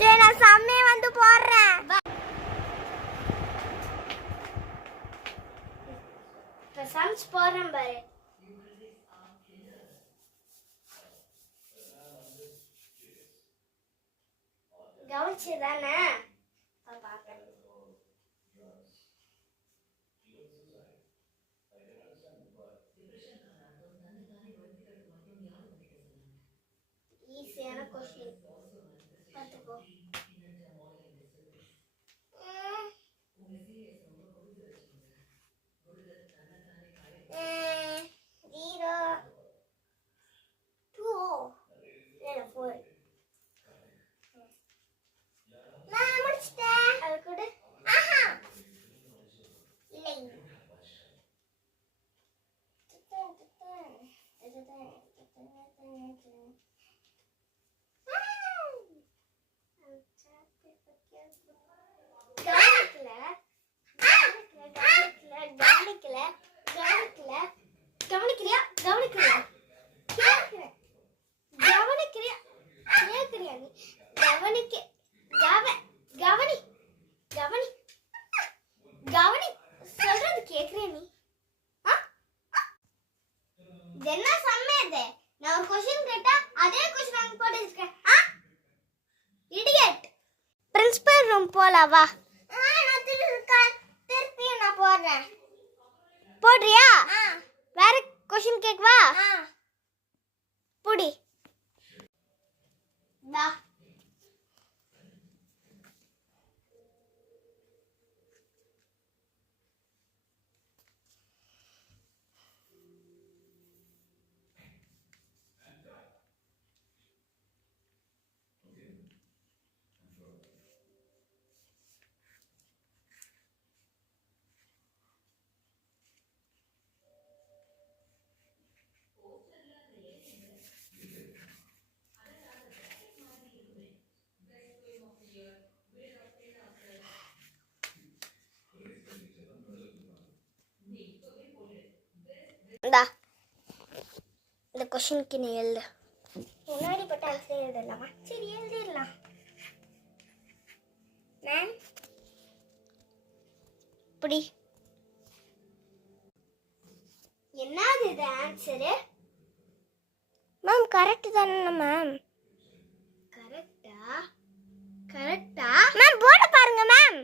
சரி நான் சம்மே வந்து போடுறேன். இப்ப சம்ஸ் போடுறேன் பாரு. கவனிச்சுதானே பாப்பேன். ஈஸியான கொஸ்டின் பார்த்துக்கோ. ஜீரோ 2 இல்லை 4 நான் முடிச்சிட்டேன். அது கூட ஆஹா இல்லை. என்ன சம்மேதே? நான் ஒரு क्वेश्चन கேட்டா அதே क्वेश्चन அங்க போட்டு இருக்கேன். இடியட். பிரின்சிபல் ரூம் போலாவா? நான் திருப்பி நான் போறேன். போடுறியா? வேற क्वेश्चन கேக்கவா? புடி. வா. இந்த क्वेश्चनக்கு நீ எழுது. முன்னாடி போட்டு ஆன்சர் எழுதலாமா? சரி எழுதிடலாம். மேம் புடி. என்னது இது ஆன்சரு? மேம் கரெக்ட் தானே மேம்? கரெக்டா? மேம் போட பாருங்க மேம்.